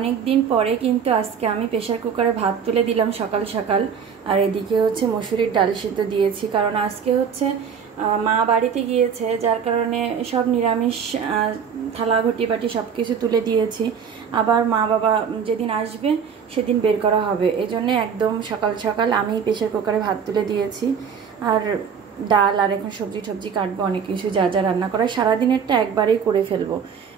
অনেক দিন পরে কিন্তু আজকে আমি প্রেসার কুকারে ভাত তুলে দিলাম সকাল সকাল। আর এদিকে হচ্ছে মসুরির ডাল সিদ্ধ দিয়েছি, কারণ আজকে হচ্ছে মা বাড়িতে গিয়েছে, যার কারণে সব নিরামিষ থালা ঘটি বাটি সব কিছু তুলে দিয়েছি। আবার মা বাবা যেদিন আসবে সেদিন বের করা হবে, এজন্য একদম সকাল সকাল আমি প্রেসার কুকারে ভাত তুলে দিয়েছি। আর ডাল আর এখন সবজি টবজি কাটবো, অনেক কিছু যা যা রান্না করা সারাদিনেরটা একবারেই করে ফেলবো,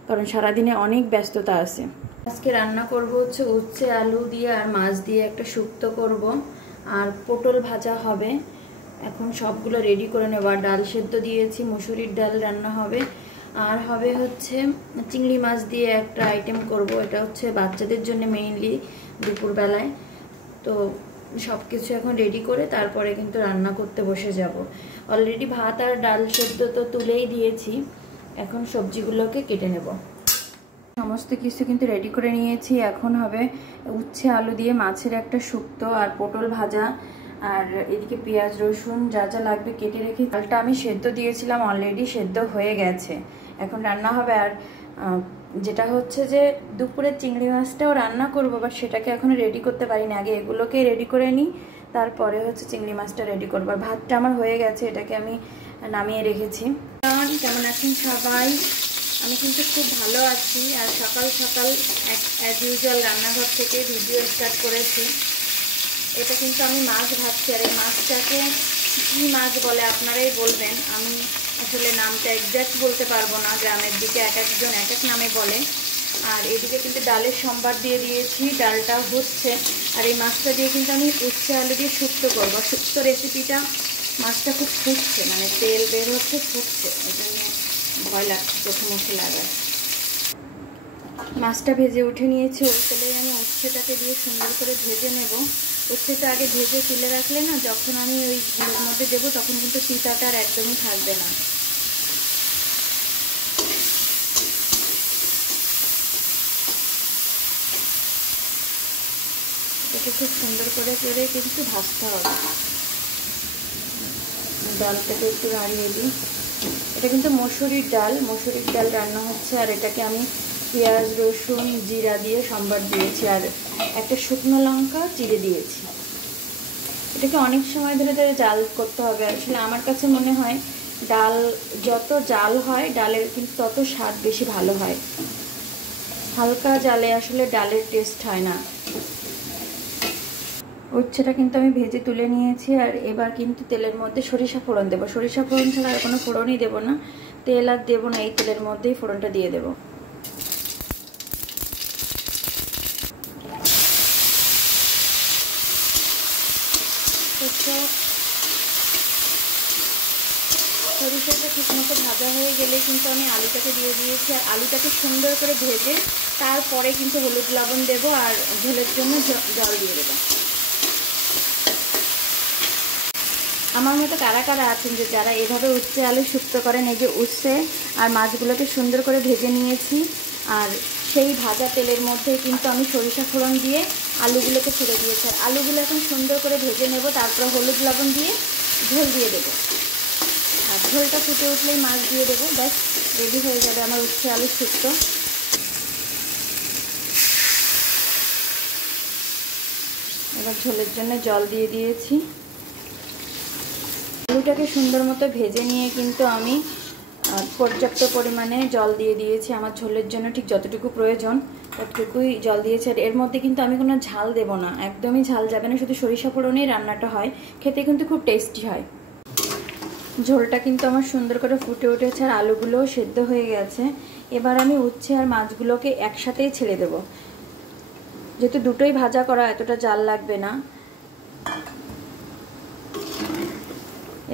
কারণ সারাদিনে অনেক ব্যস্ততা আছে। আজকে রান্না করব হচ্ছে উচ্ছে আলু দিয়ে আর মাছ দিয়ে একটা শুক্তো করব, আর পটল ভাজা হবে। এখন সবগুলো রেডি করে নেব। আর ডাল সেদ্ধ দিয়েছি, মুসুরির ডাল রান্না হবে, আর হবে হচ্ছে চিংড়ি মাছ দিয়ে একটা আইটেম করব। এটা হচ্ছে বাচ্চাদের জন্য মেইনলি দুপুরবেলায়। তো সব কিছু এখন রেডি করে তারপরে কিন্তু রান্না করতে বসে যাব। অলরেডি ভাত আর ডাল সেদ্ধ তো তুলেই দিয়েছি, এখন সবজিগুলোকে কেটে নেব। সমস্ত কিছু কিন্তু রেডি করে নিয়েছি। এখন হবে উচ্ছে আলু দিয়ে মাছের একটা শুক্তো আর পটল ভাজা, আর এদিকে পেঁয়াজ রসুন যা যা লাগবে কেটে রেখে, ডালটা আমি সেদ্ধ দিয়েছিলাম, অলরেডি সেদ্ধ হয়ে গেছে, এখন রান্না হবে। আর যেটা হচ্ছে যে দুপুরে চিংড়ি মাছটাও রান্না করবো, বাট সেটাকে এখন রেডি করতে পারিনি, আগে এগুলোকে রেডি করে নিই, তারপরে হচ্ছে চিংড়ি মাছটা রেডি করবো। আর ভাতটা আমার হয়ে গেছে, এটাকে আমি নামিয়ে রেখেছি। কেমন আছেন সবাই? আমি কিন্তু খুব ভালো আছি। আর সকাল সকাল অ্যাজ ইউজুয়াল রান্নাঘর থেকে ভিডিও স্টার্ট করেছি। এটা কিন্তু আমি মাছ ভাজছি, আর এই মাছটাকে কী মাছ বলে আপনারাই বলবেন, আমি আসলে নামটা এক্স্যাক্ট বলতে পারবো না, গ্রামের দিকে এক একজন এক এক নামে বলে। আর এদিকে কিন্তু ডালের সম্বার দিয়ে দিয়েছি, ডালটা হচ্ছে। আর এই মাছটা দিয়ে কিন্তু আমি উচ্ছে আলু দিয়ে শুক্তো করবো। শুক্তো রেসিপিটা মাছটা খুব ফুটছে, মানে তেল বের হচ্ছে, ফুটছে, এই জন্য ভয় লাগছে প্রথম উঠে লাগায়। মাছটা ভেজে উঠে নিয়েছি, ওই তেলে আমি উচ্ছেটাকে দিয়ে সুন্দর করে ভেজে নেব। উচ্ছেটা আগে ভেজে তুলে রাখলে না, যখন আমি ওই ঝোলের মধ্যে দেবো তখন কিন্তু তিতাটা আর একদমই থাকবে না। এটাকে খুব সুন্দর করে করে কিন্তু ভাজতে হবে। ডালটাকে একটু নাড়িয়ে দিই। এটা কিন্তু মসুরির ডাল রান্না হচ্ছে। আর এটাকে আমি পেঁয়াজ রসুন জিরা দিয়ে সম্বার দিয়েছি, আর একটা শুকনো লঙ্কা চিড়ে দিয়েছি। এটাকে অনেক সময় ধরে ধরে জাল করতে হবে। আসলে আমার কাছে মনে হয় ডাল যত জাল হয় ডালের কিন্তু তত স্বাদ বেশি ভালো হয়। হালকা জালে আসলে ডালের টেস্ট হয় না। উচ্ছেটা কিন্তু আমি ভেজে তুলে নিয়েছি। আর এবার কিন্তু তেলের মধ্যে সরিষা ফোড়ন দেবো। সরিষা ফোড়ন ছাড়া আর কোনো ফোড়নই দেবো না, তেল আর দেবো না, এই তেলের মধ্যেই ফোড়নটা দিয়ে দেবো। সরিষাটা ঠিকমতো ভাজা হয়ে গেলে কিন্তু আমি আলুটাকে দিয়ে দিয়েছি। আর আলুটাকে সুন্দর করে ভেজে তারপরে কিন্তু হলুদ লবণ দেবো, আর ঝোলের জন্য জল দিয়ে দেবো। আমার মতো কারা কারা আছেন যে যারা এভাবে উচ্ছে আলু শুক্তো করেন? এই যে উচ্ছে আর মাছগুলোকে সুন্দর করে ভেজে নিয়েছি, আর সেই ভাজা তেলের মধ্যে কিন্তু আমি সরিষা ফোড়ন দিয়ে আলুগুলোকে ছেড়ে দিয়েছি। আর আলুগুলো এখন সুন্দর করে ভেজে নেব, তারপর হলুদ লবণ দিয়ে ঝোল দিয়ে দেবো। আর ঝোলটা ফুটে উঠলেই মাছ দিয়ে দেবো, ব্যাস রেডি হয়ে যাবে আমার উচ্ছে আলু শুক্তো। এবার ঝোলের জন্য জল দিয়ে দিয়েছি। আলুটাকে সুন্দর মতো ভেজে নিয়ে কিন্তু আমি পর্যাপ্ত পরিমাণে জল দিয়ে দিয়েছি। আমার ঝোলের জন্য ঠিক যতটুকু প্রয়োজন ততটুকুই জল দিয়েছি। আর এর মধ্যে কিন্তু আমি কোনো ঝাল দেব না, একদমই ঝাল যাবে না, শুধু সরিষা ফোড়নেই রান্নাটা হয়, খেতে কিন্তু খুব টেস্টি হয়। ঝোলটা কিন্তু আমার সুন্দর করে ফুটে উঠেছে, আর আলুগুলোও সেদ্ধ হয়ে গেছে। এবার আমি উচ্ছে আর মাছগুলোকে একসাথেই ছেড়ে দেব, যেহেতু দুটোই ভাজা করা, এতটা জাল লাগবে না।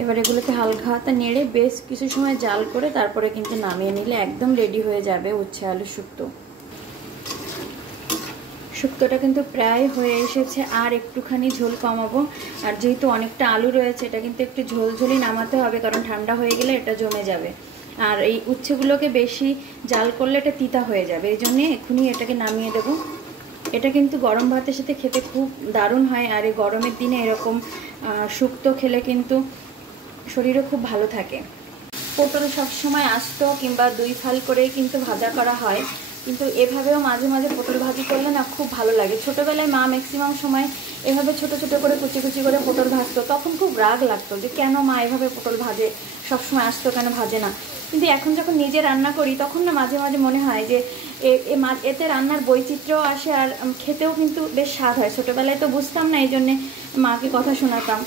এবার এগুলোকে হালকা হাতে নেড়ে বেশ কিছু সময় জাল করে তারপরে কিন্তু নামিয়ে নিলে একদম রেডি হয়ে যাবে উচ্ছে আলু শুক্তো। শুক্তোটা কিন্তু প্রায় হয়ে এসেছে, আর একটুখানি ঝোল কমাবো। আর যেহেতু অনেকটা আলু রয়েছে, এটা কিন্তু একটু ঝোল ঝোলই নামাতে হবে, কারণ ঠান্ডা হয়ে গেলে এটা জমে যাবে। আর এই উচ্ছেগুলোকে বেশি জাল করলে এটা তিতা হয়ে যাবে, এই জন্যে এখনই এটাকে নামিয়ে দেবো। এটা কিন্তু গরম ভাতের সাথে খেতে খুব দারুণ হয়। আর এই গরমের দিনে এরকম শুক্তো খেলে কিন্তু শরীরও খুব ভালো থাকে। পটল সবসময় আস্ত কিংবা দুই ফাল করেই কিন্তু ভাজা করা হয়, কিন্তু এভাবেও মাঝে মাঝে পটল ভাজি করলে না খুব ভালো লাগে। ছোটোবেলায় মা ম্যাক্সিমাম সময় এভাবে ছোট ছোট করে কুচি কুচি করে পটল ভাজতো, তখন খুব রাগ লাগতো যে কেন মা এভাবে পটল ভাজে, সবসময় আসতো কেন ভাজে না। কিন্তু এখন যখন নিজে রান্না করি তখন না মাঝে মাঝে মনে হয় যে এতে রান্নার বৈচিত্র্য আসে, আর খেতেও কিন্তু বেশ স্বাদ হয়। ছোটোবেলায় তো বুঝতাম না, এই জন্যে মাকে কথা শোনাতাম।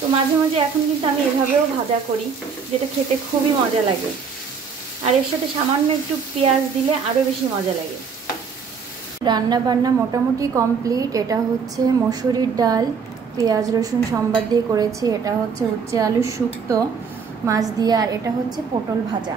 তো মাঝে মাঝে এখন কিন্তু আমি এভাবেও ভাজা করি, যেটা খেতে খুবই মজা লাগে। আর এর সাথে সামান্য একটু পেঁয়াজ দিলে আরও বেশি মজা লাগে। রান্না বান্না মোটামুটি কমপ্লিট। এটা হচ্ছে মসুরির ডাল, পেঁয়াজ রসুন সম্বাদ দিয়ে করেছি। এটা হচ্ছে উচ্ছে আলুর শুক্তো মাছ দিয়ে, আর এটা হচ্ছে পটল ভাজা।